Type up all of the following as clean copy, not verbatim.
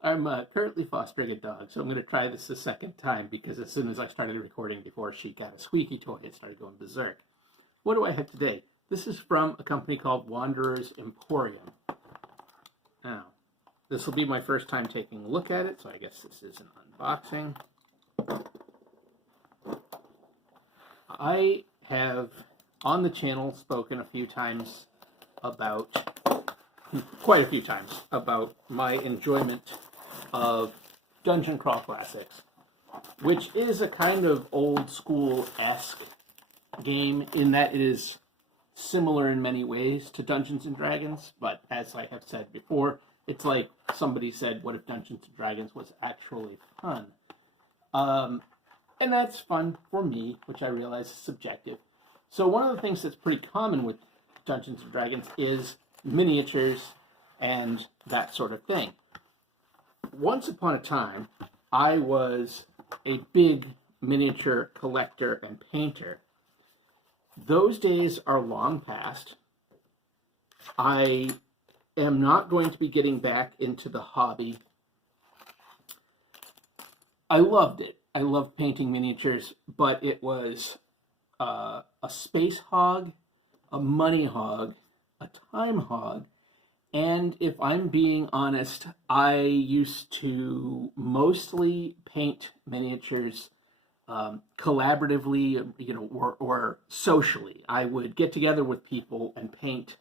I'm currently fostering a dog, so I'm going to try this a second time because as soon as I started recording before she got a squeaky toy, it started going berserk. What do I have today? This is from a company called Wanderer's Emporium. Now, this will be my first time taking a look at it, so I guess this is an unboxing. I have, on the channel, spoken a few times quite a few times, about my enjoyment of Dungeon Crawl Classics, which is a kind of old school-esque game in that it is similar in many ways to Dungeons and Dragons, but as I have said before, it's like somebody said, what if Dungeons and Dragons was actually fun? And that's fun for me, which I realize is subjective. So one of the things that's pretty common with Dungeons and Dragons is miniatures and that sort of thing. Once upon a time, I was a big miniature collector and painter. Those days are long past. I am not going to be getting back into the hobby. I loved it. I loved painting miniatures, but it was a space hog, a money hog, a time hog, and if I'm being honest, I used to mostly paint miniatures collaboratively, or socially. I would get together with people and paint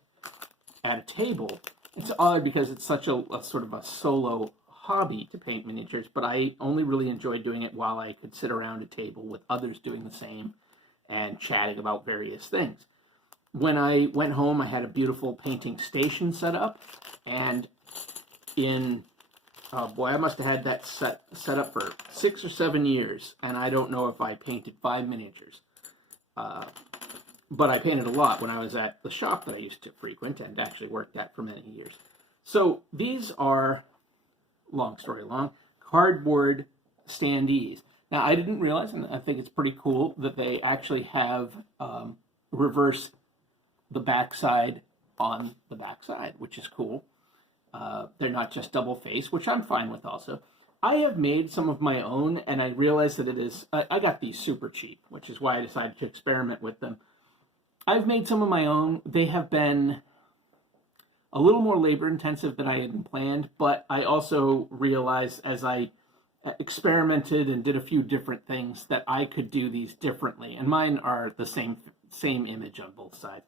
at a table. It's odd because it's such a sort of a solo hobby to paint miniatures, but I only really enjoyed doing it while I could sit around a table with others doing the same and chatting about various things. When I went home, I had a beautiful painting station set up, and I must have had that set up for 6 or 7 years, and I don't know if I painted 5 miniatures. But I painted a lot when I was at the shop that I used to frequent and actually worked at for many years. So these are, long story long, cardboard standees. Now, I didn't realize, and I think it's pretty cool, that they actually have reverse the backside on the backside, which is cool. They're not just double face, which I'm fine with also. I have made some of my own, and I realized that it is, I got these super cheap, which is why I decided to experiment with them. I've made some of my own. They have been a little more labor intensive than I had planned, but I also realized as I experimented and did a few different things that I could do these differently. And mine are the same image on both sides.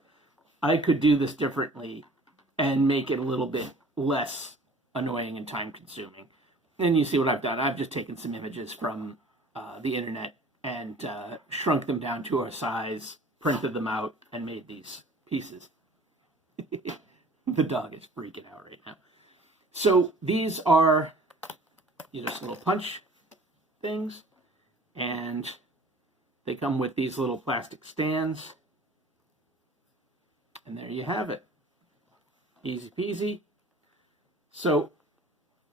I could do this differently and make it a little bit less annoying and time consuming. And you see what I've done. I've just taken some images from the internet and shrunk them down to a size, printed them out, and made these pieces. The dog is freaking out right now. So these are just little punch things, and they come with these little plastic stands. And there you have it. Easy peasy. So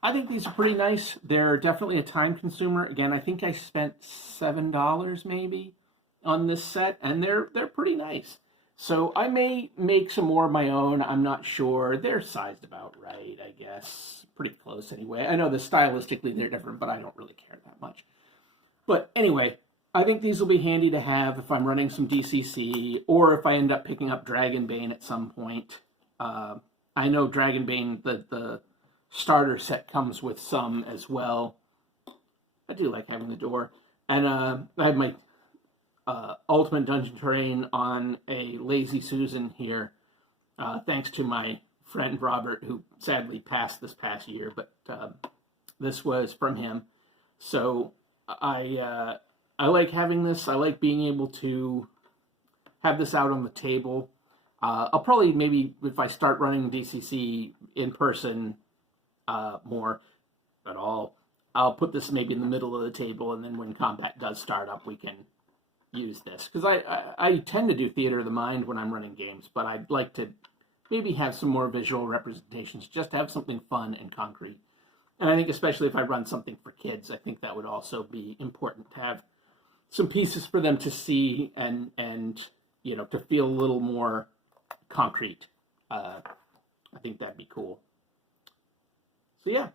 I think these are pretty nice. They're definitely a time consumer. Again, I think I spent $7 maybe on this set, and they're pretty nice. So I may make some more of my own. I'm not sure. They're sized about right, I guess. Pretty close anyway. I know that stylistically they're different, but I don't really care that much. But anyway, I think these will be handy to have if I'm running some DCC, or if I end up picking up Dragonbane at some point. I know Dragonbane, the starter set comes with some as well. I do like having the door. And I have my Ultimate Dungeon Terrain on a Lazy Susan here, thanks to my friend Robert, who sadly passed this past year, but this was from him. So I like having this. I like being able to have this out on the table. I'll probably, maybe if I start running DCC in person more at all, I'll put this maybe in the middle of the table, and then when combat does start up, we can use this. Because I tend to do theater of the mind when I'm running games, but I'd like to maybe have some more visual representations, just to have something fun and concrete. And I think especially if I run something for kids, I think that would also be important to have some pieces for them to see and to feel a little more concrete. I think that'd be cool. So yeah,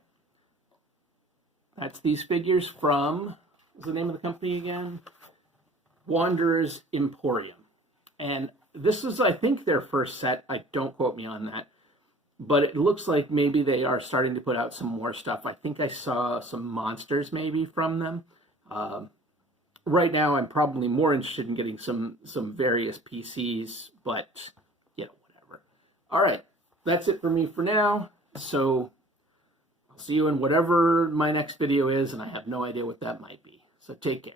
That's these figures from, what's the name of the company again? Wanderer's Emporium. And this is, I think, their first set. Don't quote me on that. But it looks like maybe they are starting to put out some more stuff. I think I saw some monsters maybe from them. Right now, I'm probably more interested in getting some various PCs, but, you know, whatever. All right, that's it for me for now. So I'll see you in whatever my next video is, and I have no idea what that might be. So take care.